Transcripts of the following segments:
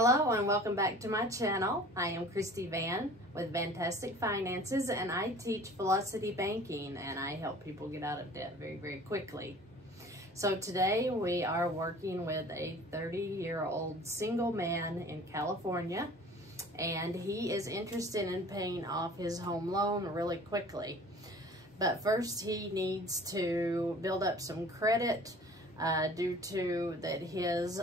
Hello and welcome back to my channel. I am Christy VANN with VANNtastic Finances, and I teach velocity banking and I help people get out of debt very quickly. So today we are working with a 30-year-old single man in California, and he is interested in paying off his home loan really quickly. But first he needs to build up some credit due to that his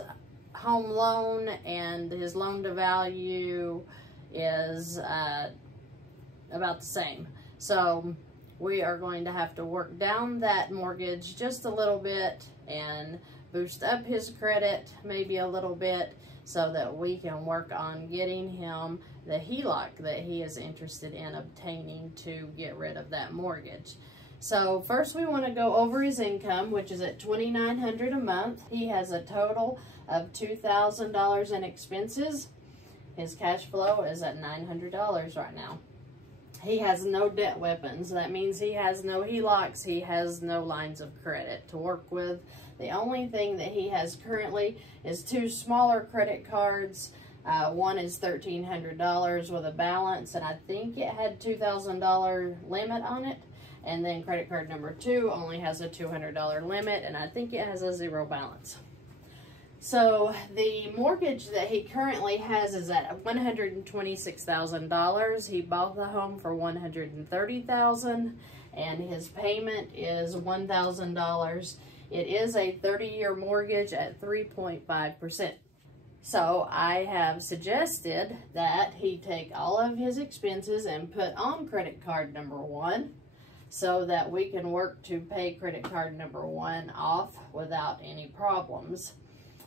home loan and his loan to value is about the same. So we are going to have to work down that mortgage just a little bit and boost up his credit maybe a little bit so that we can work on getting him the HELOC that he is interested in obtaining to get rid of that mortgage. So first we want to go over his income, which is at $2,900 a month. He has a total of $2,000 in expenses. His cash flow is at $900 right now. He has no debt weapons. That means he has no HELOCs. He has no lines of credit to work with. The only thing that he has currently is two smaller credit cards. One is $1,300 with a balance, and I think it had $2,000 limit on it. And then credit card number 2 only has a $200 limit, and I think it has a zero balance. So the mortgage that he currently has is at $126,000. He bought the home for $130,000, and his payment is $1,000. It is a 30-year mortgage at 3.5%. So I have suggested that he take all of his expenses and put on credit card number 1, so that we can work to pay credit card number 1 off without any problems,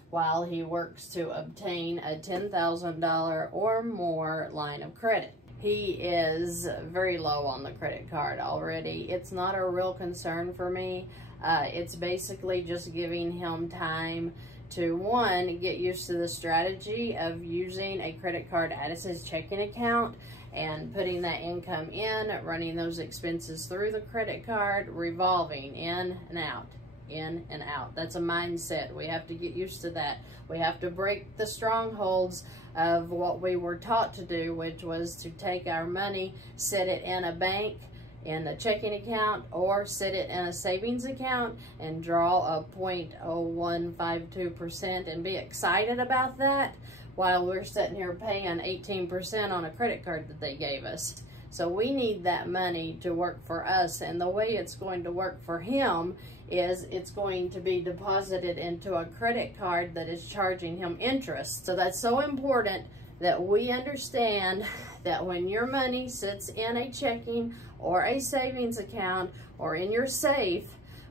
while he works to obtain a $10,000 or more line of credit. He is very low on the credit card already. It's not a real concern for me. It's basically just giving him time to, 1, get used to the strategy of using a credit card as his checking account and putting that income in, running those expenses through the credit card, revolving in and out. In and out. That's a mindset. We have to get used to that. We have to break the strongholds of what we were taught to do, which was to take our money, set it in a bank, in a checking account, or set it in a savings account and draw a 0.0152% and be excited about that, while we're sitting here paying 18% on a credit card that they gave us. So we need that money to work for us, and the way it's going to work for him is it's going to be deposited into a credit card that is charging him interest. So that's so important that we understand that when your money sits in a checking or a savings account or in your safe,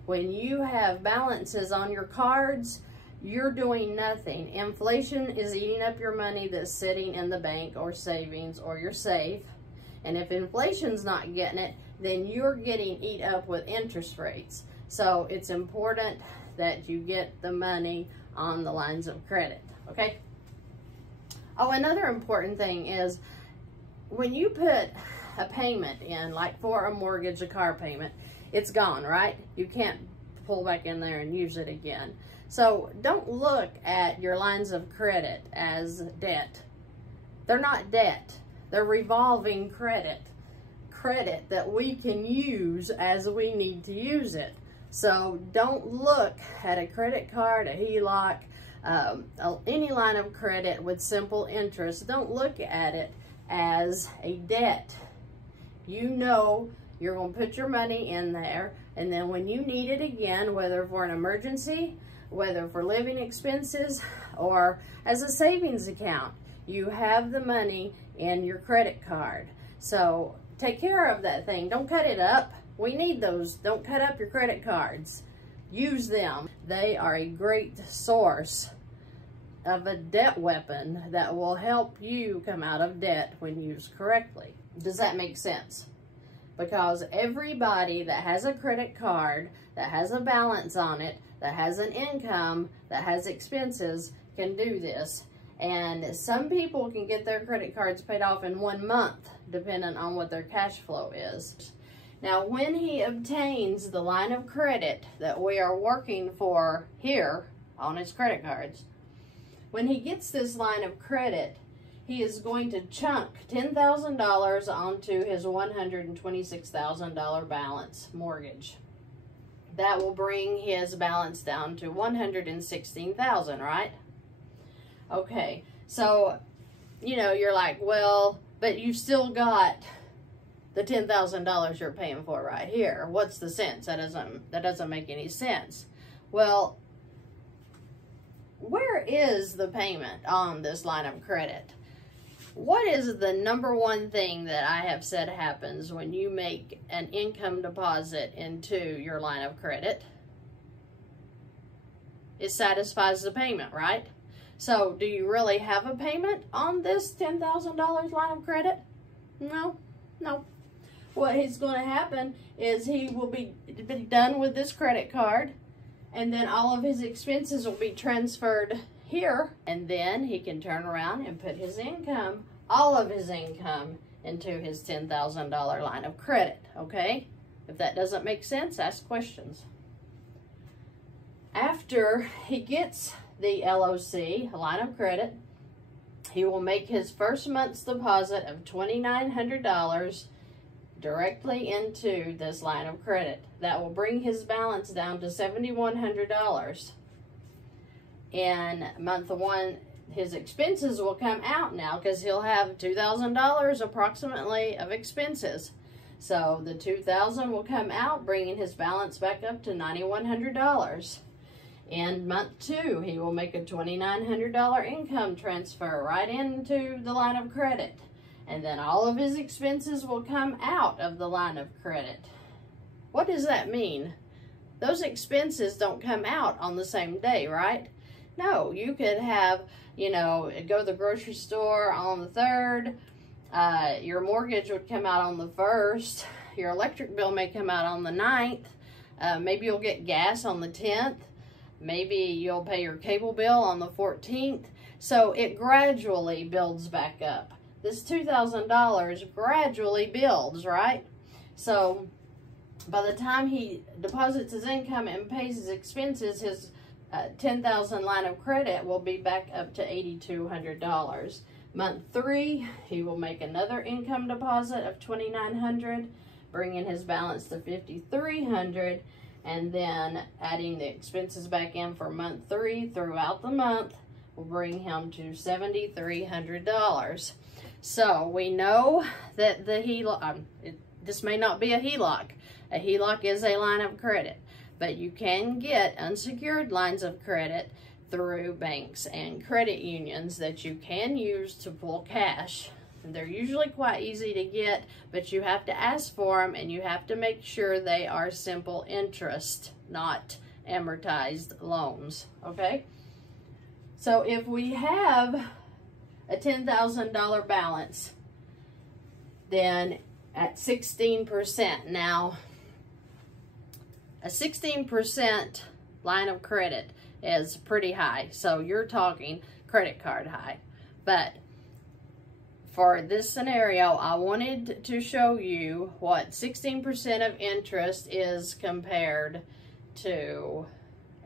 when you have balances on your cards, you're doing nothing. Inflation is eating up your money that's sitting in the bank or savings or your safe. And if inflation's not getting it, then you're getting eat up with interest rates. So it's important that you get the money on the lines of credit, okay? Oh, another important thing is when you put a payment in, like for a mortgage, a car payment, it's gone, right? You can't pull back in there and use it again. So don't look at your lines of credit as debt. They're not debt. They're revolving credit that we can use as we need to use it. So don't look at a credit card, a HELOC, any line of credit with simple interest. Don't look at it as a debt. You know you're going to put your money in there, and then when you need it again, whether for an emergency, whether for living expenses, or as a savings account, you have the money in your credit card. So take care of that thing. Don't cut it up. We need those. Don't cut up your credit cards. Use them. They are a great source of a debt weapon that will help you come out of debt when used correctly. Does that make sense? Because everybody that has a credit card, that has a balance on it, that has an income, that has expenses, can do this. And some people can get their credit cards paid off in 1 month, depending on what their cash flow is. Now, when he obtains the line of credit that we are working for here on his credit cards, When he gets this line of credit, he is going to chunk $10,000 onto his $126,000 balance mortgage. That will bring his balance down to $116,000, right? Okay, so, you know, you're like, well, but you've still got the $10,000 you're paying for right here. What's the sense? That doesn't make any sense. Well, where is the payment on this line of credit? What is the number one thing that I have said happens when you make an income deposit into your line of credit? It satisfies the payment, right? So, do you really have a payment on this $10,000 line of credit? No, no. What is going to happen is he will be done with this credit card, and then all of his expenses will be transferred here, and then he can turn around and put his income, all of his income, into his $10,000 line of credit, okay? If that doesn't make sense, ask questions. After he gets the LOC, a line of credit, he will make his first month's deposit of $2,900 directly into this line of credit. That will bring his balance down to $7,100. In month one, his expenses will come out now because he'll have $2,000 approximately of expenses. So the $2,000 will come out, bringing his balance back up to $9,100. In month two, he will make a $2,900 income transfer right into the line of credit. And then all of his expenses will come out of the line of credit. What does that mean? Those expenses don't come out on the same day, right? No, you could have, you know, go to the grocery store on the 3rd. Your mortgage would come out on the 1st. Your electric bill may come out on the 9th. Maybe you'll get gas on the 10th. Maybe you'll pay your cable bill on the 14th. So it gradually builds back up. This $2,000 gradually builds, right? So by the time he deposits his income and pays his expenses, his $10,000 line of credit will be back up to $8,200. Month 3, he will make another income deposit of $2,900, bringing his balance to $5,300, and then adding the expenses back in for month 3 throughout the month will bring him to $7,300. So we know that the HELOC, this may not be a HELOC. A HELOC is a line of credit, but you can get unsecured lines of credit through banks and credit unions that you can use to pull cash. And they're usually quite easy to get, but you have to ask for them, and you have to make sure they are simple interest, not amortized loans, okay? So if we have a $10,000 balance, then at 16%, now a 16% line of credit is pretty high. So you're talking credit card high. But for this scenario, I wanted to show you what 16% of interest is compared to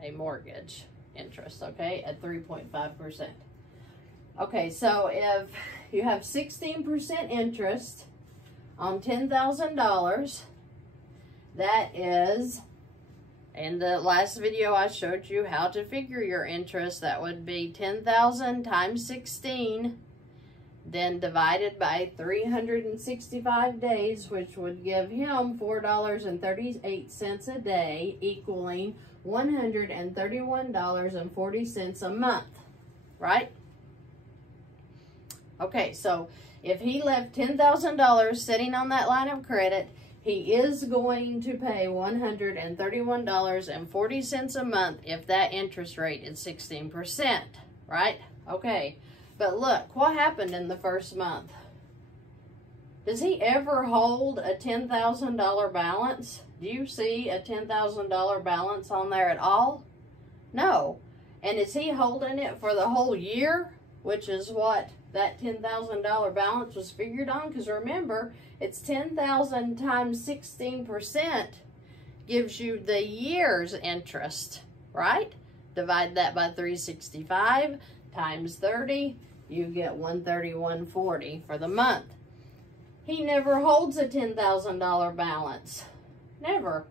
a mortgage interest, okay, at 3.5%. Okay, so if you have 16% interest on $10,000, that is, in the last video I showed you how to figure your interest. That would be 10,000 times 16, then divided by 365 days, which would give him $4.38 a day, equaling $131.40 a month, right? Okay, so if he left $10,000 sitting on that line of credit, he is going to pay $131.40 a month if that interest rate is 16%, right? Okay, but look, what happened in the first month? Does he ever hold a $10,000 balance? Do you see a $10,000 balance on there at all? No. And is he holding it for the whole year, which is what that $10,000 balance was figured on? Because remember, it's 10,000 times 16% gives you the year's interest, right? Divide that by 365, times 30, you get $131.40 for the month. He never holds a $10,000 balance. Never.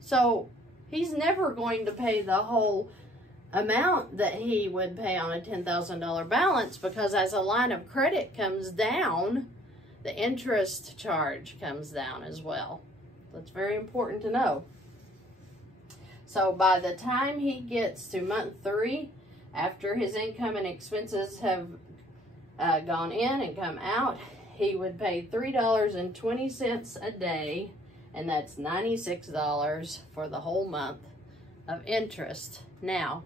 So he's never going to pay the whole amount that he would pay on a $10,000 balance, because as a line of credit comes down, the interest charge comes down as well. That's very important to know. So by the time he gets to month 3, after his income and expenses have gone in and come out, he would pay $3.20 a day, and that's $96 for the whole month of interest. Now,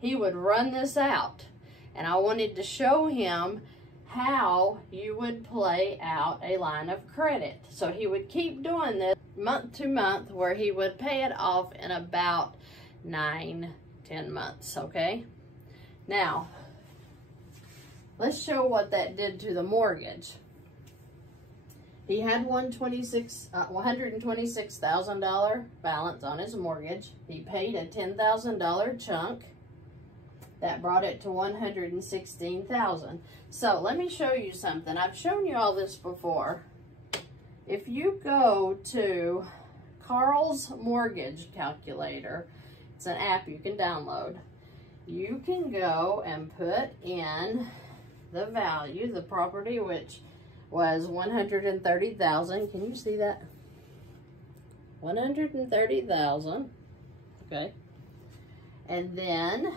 he would run this out, and I wanted to show him how you would play out a line of credit. So he would keep doing this month to month, where he would pay it off in about 9-10 months, okay? Now, let's show what that did to the mortgage. He had $126,000 balance on his mortgage. He paid a $10,000 chunk. That brought it to $116,000. So let me show you something. I've shown you all this before. If you go to Carl's Mortgage Calculator, it's an app you can download. You can go and put in the value, the property, which was $130,000. Can you see that? $130,000. Okay. And then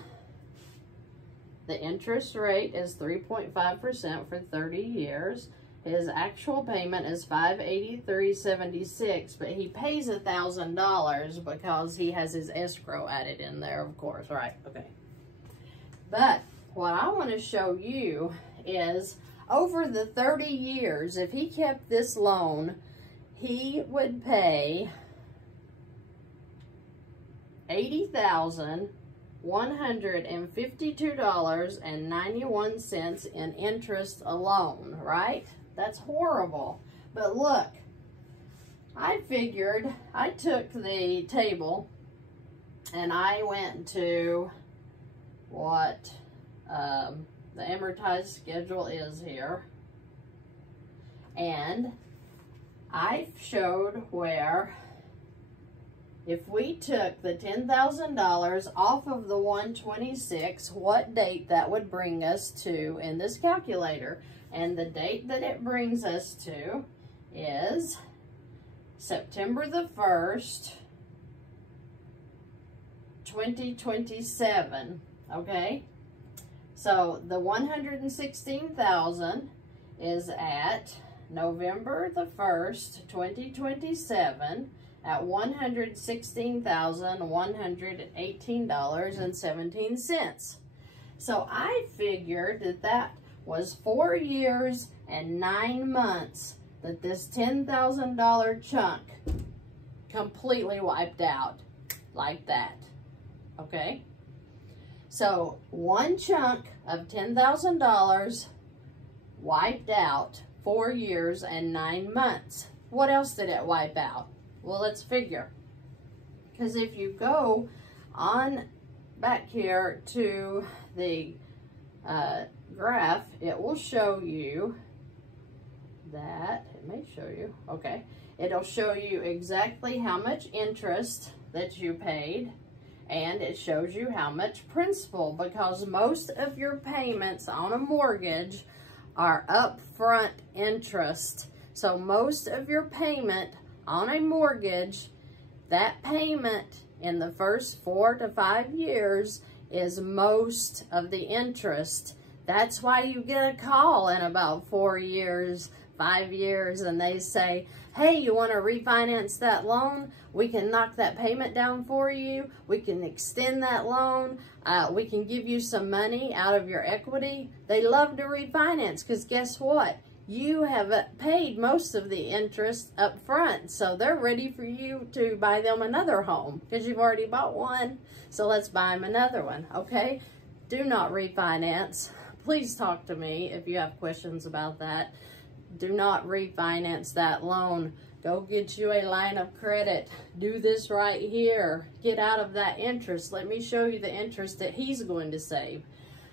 the interest rate is 3.5% for 30 years. His actual payment is $583.76, but he pays $1,000 because he has his escrow added in there, of course, right? Okay. But what I want to show you is over the 30 years, if he kept this loan, he would pay $80,152.91 in interest alone, right? That's horrible. But look, I figured, I took the table and I went to what the amortized schedule is here, and I showed where if we took the $10,000 off of the 126, what date that would bring us to in this calculator. And the date that it brings us to is September the 1st, 2027, okay? So the $116,000 is at November the 1st, 2027 at $116,118.17. So I figured that that was 4 years and 9 months that this $10,000 chunk completely wiped out like that, okay? So one chunk of $10,000 wiped out 4 years and 9 months. What else did it wipe out? Well, let's figure. Because if you go on back here to the graph, it will show you that, it may show you, okay, it'll show you exactly how much interest that you paid, and it shows you how much principal, because most of your payments on a mortgage are upfront interest. So most of your payment on a mortgage, that payment in the first 4 to 5 years is most of the interest. That's why you get a call in about 4 years, 5 years, and they say, hey, you want to refinance that loan? We can knock that payment down for you. We can extend that loan. We can give you some money out of your equity. They love to refinance because guess what? You have paid most of the interest up front, so they're ready for you to buy them another home because you've already bought one. So let's buy them another one, okay? Do not refinance. Please talk to me if you have questions about that. Do not refinance that loan Go get you a line of credit. Do this right here. Get out of that interest. Let me show you the interest that he's going to save.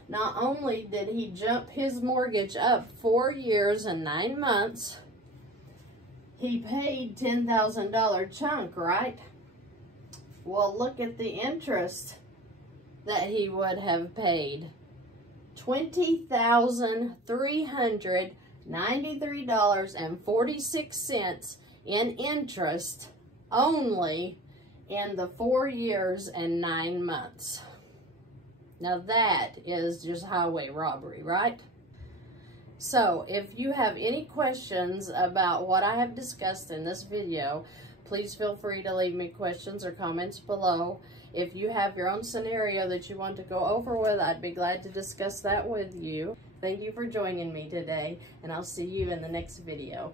Not only did he jump his mortgage up 4 years and 9 months, he paid $10,000 chunk, right? Well, look at the interest that he would have paid. $20,393.46 in interest only in the 4 years and 9 months. Now that is just highway robbery, right? So if you have any questions about what I have discussed in this video, please feel free to leave me questions or comments below. If you have your own scenario that you want to go over with, I'd be glad to discuss that with you. Thank you for joining me today, and I'll see you in the next video.